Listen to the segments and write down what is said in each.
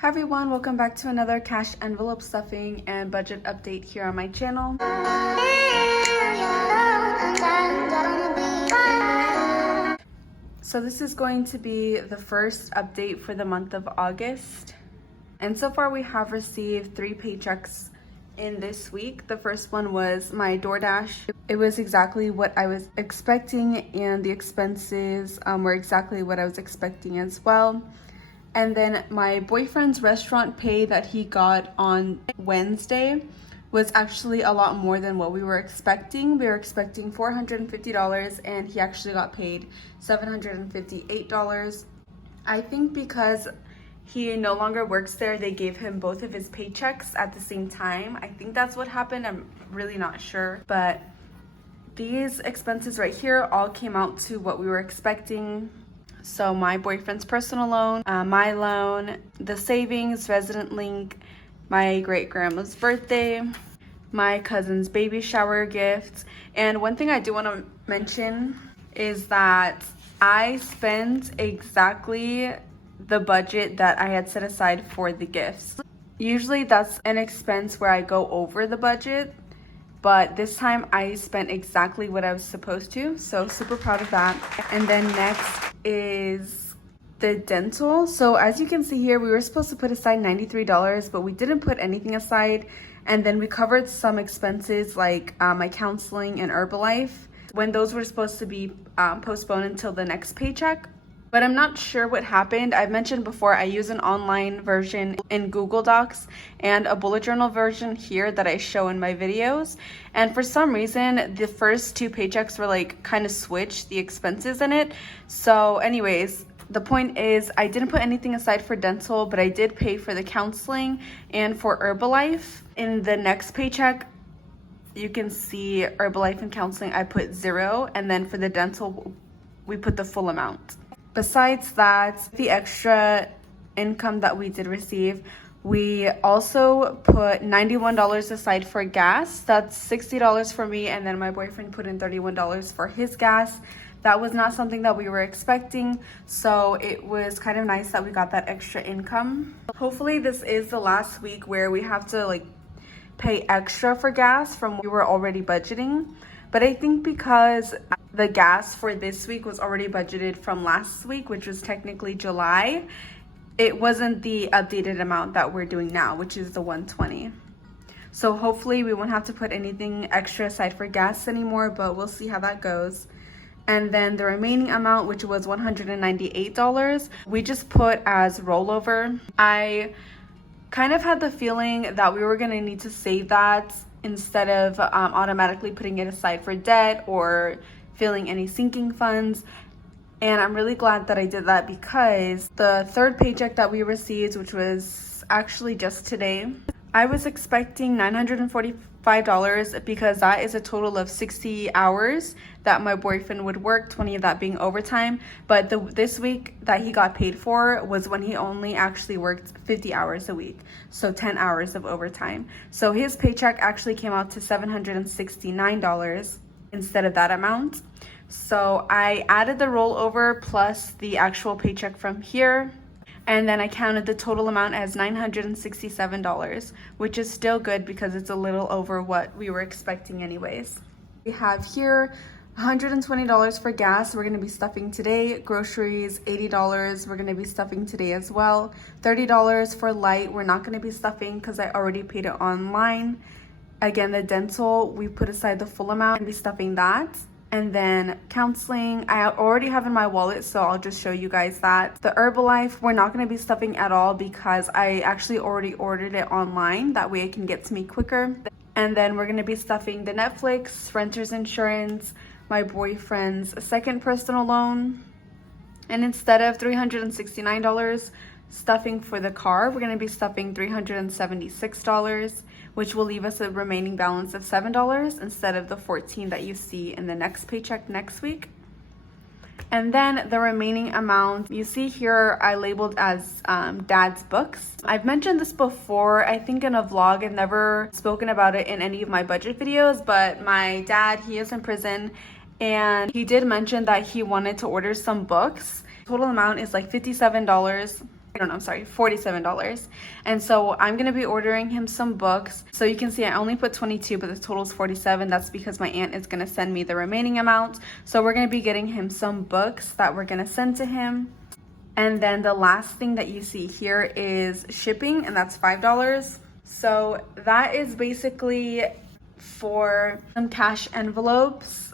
Hi everyone, welcome back to another cash envelope stuffing and budget update here on my channel. So this is going to be the first update for the month of August. And so far we have received 3 paychecks in this week. The first one was my DoorDash. It was exactly what I was expecting, and the expenses were exactly what I was expecting as well. And then my boyfriend's restaurant pay that he got on Wednesday was actually a lot more than what we were expecting. We were expecting $450 and he actually got paid $758. I think because he no longer works there, they gave him both of his paychecks at the same time. I think that's what happened. I'm really not sure. But these expenses right here all came out to what we were expecting. So my boyfriend's personal loan, my loan, the savings, resident link, my great grandma's birthday, my cousin's baby shower gift. And one thing I do want to mention is that I spent exactly the budget that I had set aside for the gifts. Usually that's an expense where I go over the budget, but this time I spent exactly what I was supposed to, so super proud of that. And then next is the dental. So as you can see here, we were supposed to put aside $93, but we didn't put anything aside. And then we covered some expenses like my counseling and Herbalife, when those were supposed to be postponed until the next paycheck. But I'm not sure what happened. I've mentioned before, I use an online version in Google Docs and a bullet journal version here that I show in my videos. And for some reason, the first 2 paychecks were like kind of switched the expenses in it. So anyways, the point is I didn't put anything aside for dental, but I did pay for the counseling and for Herbalife. In the next paycheck, you can see Herbalife and counseling, I put 0. And then for the dental, we put the full amount. Besides that, the extra income that we did receive, we also put $91 aside for gas. That's $60 for me, and then my boyfriend put in $31 for his gas. That was not something that we were expecting, so it was kind of nice that we got that extra income. Hopefully this is the last week where we have to pay extra for gas from what we were already budgeting. But I think because the gas for this week was already budgeted from last week, which was technically July, it wasn't the updated amount that we're doing now, which is the $120. So hopefully we won't have to put anything extra aside for gas anymore, but we'll see how that goes. And then the remaining amount, which was $198, we just put as rollover. I kind of had the feeling that we were gonna need to save that instead of automatically putting it aside for debt or filling any sinking funds. And I'm really glad that I did that, because the 3rd paycheck that we received, which was actually just today, I was expecting $945 because that is a total of 60 hours that my boyfriend would work, 20 of that being overtime. But this week that he got paid for was when he only actually worked 50 hours a week, so 10 hours of overtime. So his paycheck actually came out to $769 instead of that amount. So I added the rollover plus the actual paycheck from here, and then I counted the total amount as $967, which is still good because it's a little over what we were expecting anyways. We have here $120 for gas, we're gonna be stuffing today. Groceries, $80, we're gonna be stuffing today as well. $30 for light, we're not gonna be stuffing because I already paid it online. Again, the dental, we put aside the full amount and be stuffing that. And then counseling, I already have in my wallet, so I'll just show you guys that. The Herbalife, we're not going to be stuffing at all because I actually already ordered it online. That way it can get to me quicker. And then we're going to be stuffing the Netflix, renter's insurance, my boyfriend's second personal loan. And instead of $369 stuffing for the car, we're going to be stuffing $376, which will leave us a remaining balance of $7 instead of the $14 that you see in the next paycheck next week. And then the remaining amount you see here, I labeled as dad's books. I've mentioned this before, I think in a vlog. I've never spoken about it in any of my budget videos, but my dad, he is in prison, and he did mention that he wanted to order some books. Total amount is like $57. I don't know, I'm sorry, $47. And so I'm gonna be ordering him some books. So you can see I only put 22, but the total is 47. That's because my aunt is gonna send me the remaining amount. So we're gonna be getting him some books that we're gonna send to him. And then the last thing that you see here is shipping, and that's $5. So that is basically for some cash envelopes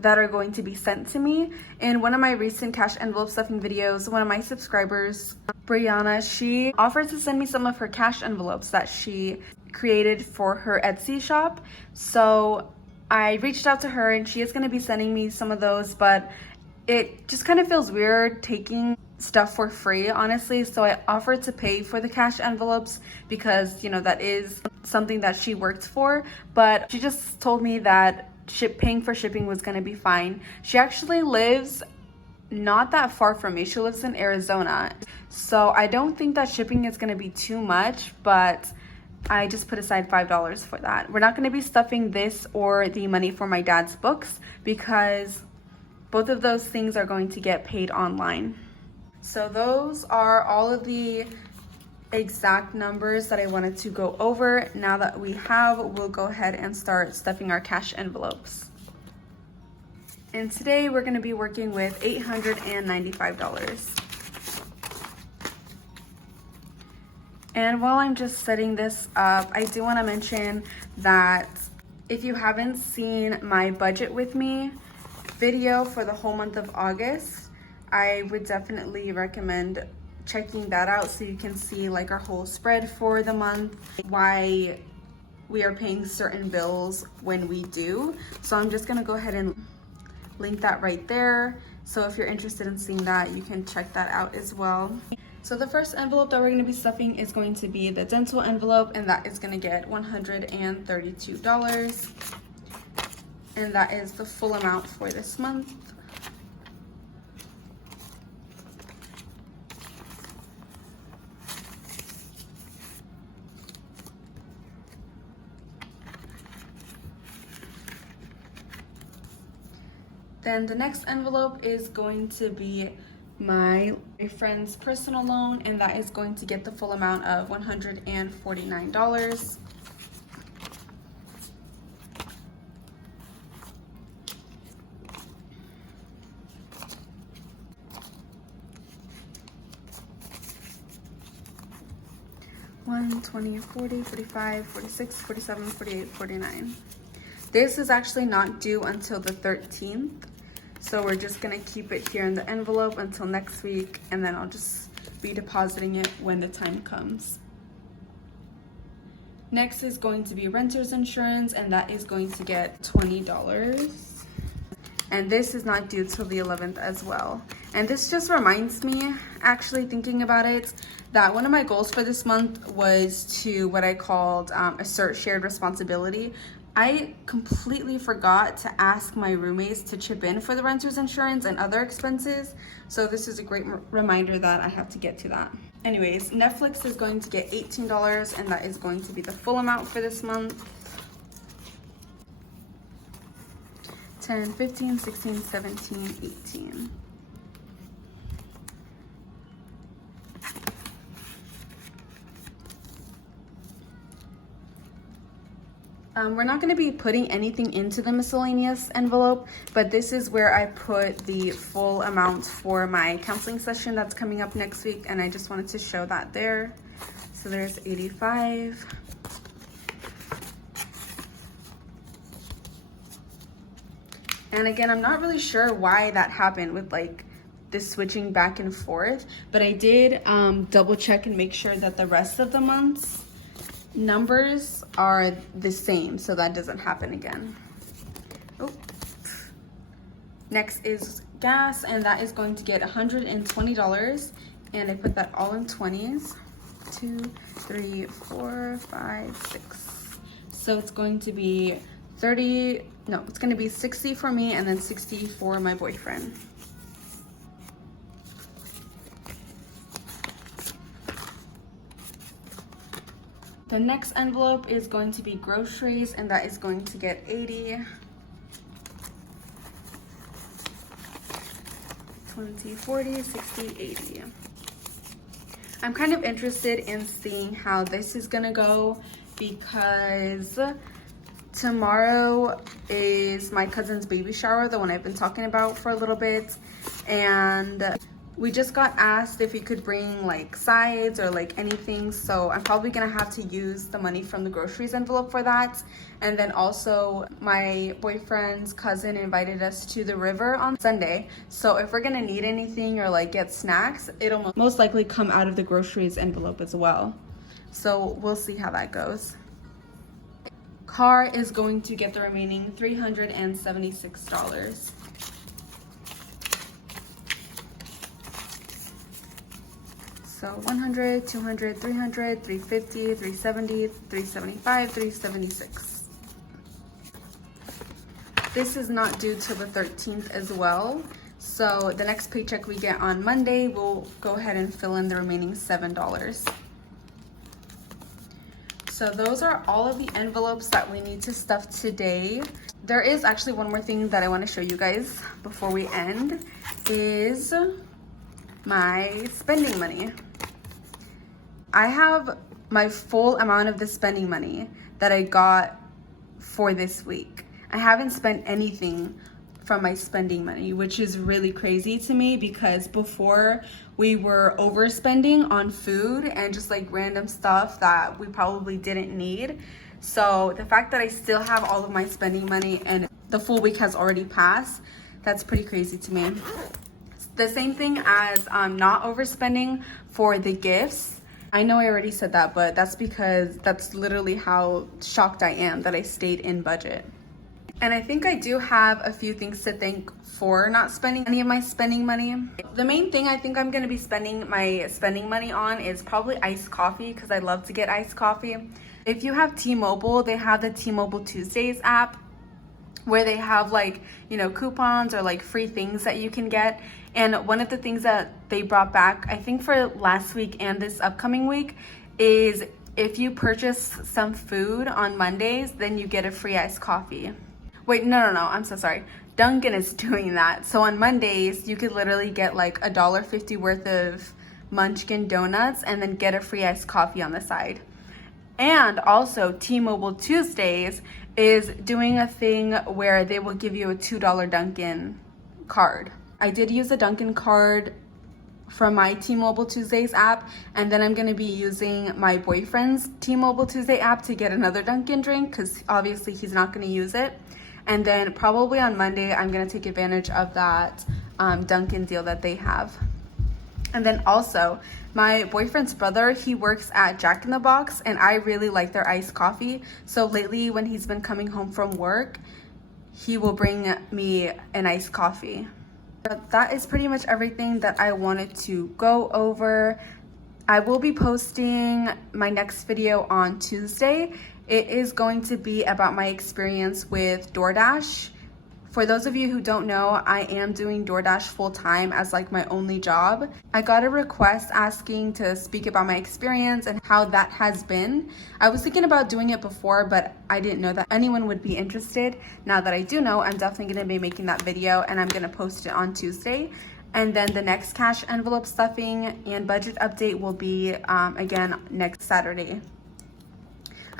that are going to be sent to me. In one of my recent cash envelope stuffing videos, one of my subscribers, Brianna, she offered to send me some of her cash envelopes that she created for her Etsy shop. So I reached out to her and she is going to be sending me some of those, but it just kind of feels weird taking stuff for free, honestly. So I offered to pay for the cash envelopes because, you know, that is something that she worked for, but she just told me that paying for shipping was going to be fine. She actually lives not that far from me. She lives in Arizona. So I don't think that shipping is going to be too much, but I just put aside $5 for that. We're not going to be stuffing this or the money for my dad's books because both of those things are going to get paid online. So those are all of the exact numbers that I wanted to go over. Now that we have, we'll go ahead and start stuffing our cash envelopes. And today we're going to be working with $895. And while I'm just setting this up, I do want to mention that if you haven't seen my budget with me video for the whole month of August, I would definitely recommend checking that out so you can see like our whole spread for the month, why we are paying certain bills when we do. So I'm just gonna go ahead and link that right there. So if you're interested in seeing that, you can check that out as well. So the first envelope that we're going to be stuffing is going to be the dental envelope, and that is going to get $132. And that is the full amount for this month. Then the next envelope is going to be my friend's personal loan, and that is going to get the full amount of $149. $1, $20, $40, $45, $46, $47, $48, $49. This is actually not due until the 13th. So we're just gonna keep it here in the envelope until next week, and then I'll just be depositing it when the time comes. Next is going to be renter's insurance, and that is going to get $20. And this is not due till the 11th as well. And this just reminds me, actually thinking about it, that one of my goals for this month was to what I called assert shared responsibility. I completely forgot to ask my roommates to chip in for the renter's insurance and other expenses. So this is a great reminder that I have to get to that. Anyways, Netflix is going to get $18, and that is going to be the full amount for this month. 10, 15, 16, 17, 18. We're not going to be putting anything into the miscellaneous envelope, but this is where I put the full amount for my counseling session that's coming up next week, and I just wanted to show that there. So there's 85. And again, I'm not really sure why that happened with like this switching back and forth, but I did double check and make sure that the rest of the months numbers are the same, so that doesn't happen again. Oh. Next is gas, and that is going to get $120, and I put that all in 20s. 2, 3, 4, 5, 6. So it's going to be 30, no, it's going to be 60 for me and then 60 for my boyfriend. The next envelope is going to be groceries, and that is going to get 80. 20, 40, 60, 80. I'm kind of interested in seeing how this is gonna go because tomorrow is my cousin's baby shower, the one I've been talking about for a little bit, and we just got asked if we could bring like sides or like anything, so I'm probably gonna have to use the money from the groceries envelope for that. And then also my boyfriend's cousin invited us to the river on Sunday, so if we're gonna need anything or like get snacks, it'll most likely come out of the groceries envelope as well. So we'll see how that goes. Car is going to get the remaining $376. So 100, 200, 300, 350, 370, 375, 376. This is not due till the 13th as well. So the next paycheck we get on Monday, we'll go ahead and fill in the remaining $7. So those are all of the envelopes that we need to stuff today. There is actually one more thing that I want to show you guys before we end, is my spending money. I have my full amount of the spending money that I got for this week. I haven't spent anything from my spending money, which is really crazy to me because before we were overspending on food and just like random stuff that we probably didn't need. So the fact that I still have all of my spending money and the full week has already passed, that's pretty crazy to me. The same thing as not overspending for the gifts. I know I already said that, but that's because that's literally how shocked I am that I stayed in budget. And I think I do have a few things to thank for not spending any of my spending money. The main thing I think I'm going to be spending my spending money on is probably iced coffee, because I love to get iced coffee. If you have T-Mobile, they have the T-Mobile Tuesdays app where they have like, you know, coupons or like free things that you can get. And one of the things that they brought back, I think for last week and this upcoming week, is if you purchase some food on Mondays, then you get a free iced coffee. Wait, no, I'm so sorry. Dunkin' is doing that. So on Mondays, you could literally get like $1.50 worth of Munchkin donuts and then get a free iced coffee on the side. And also T-Mobile Tuesdays is doing a thing where they will give you a $2 Dunkin' card. I did use a Dunkin' card from my T-Mobile Tuesdays app, and then I'm going to be using my boyfriend's T-Mobile Tuesday app to get another Dunkin' drink because obviously he's not going to use it. And then probably on Monday, I'm going to take advantage of that Dunkin' deal that they have. And then also, my boyfriend's brother, he works at Jack in the Box, and I really like their iced coffee. So lately, when he's been coming home from work, he will bring me an iced coffee. But that is pretty much everything that I wanted to go over. I will be posting my next video on Tuesday. It is going to be about my experience with DoorDash. For those of you who don't know, I am doing DoorDash full time as like my only job. I got a request asking to speak about my experience and how that has been. I was thinking about doing it before, but I didn't know that anyone would be interested. Now that I do know, I'm definitely gonna be making that video and I'm gonna post it on Tuesday. And then the next cash envelope stuffing and budget update will be again next Saturday.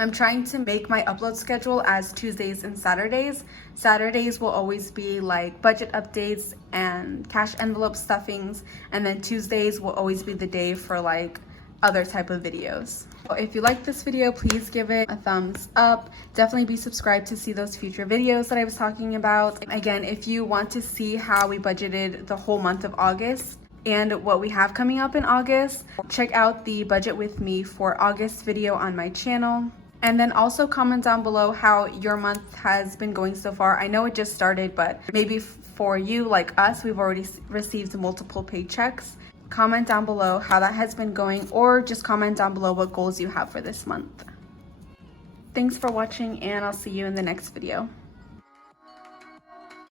I'm trying to make my upload schedule as Tuesdays and Saturdays. Saturdays will always be like budget updates and cash envelope stuffings, and then Tuesdays will always be the day for like other type of videos. So if you like this video, please give it a thumbs up. Definitely be subscribed to see those future videos that I was talking about. Again, if you want to see how we budgeted the whole month of August and what we have coming up in August, check out the budget with me for August video on my channel. And then also comment down below how your month has been going so far. I know it just started, but maybe for you like us, we've already received multiple paychecks. Comment down below how that has been going, or just comment down below what goals you have for this month. Thanks for watching, and I'll see you in the next video.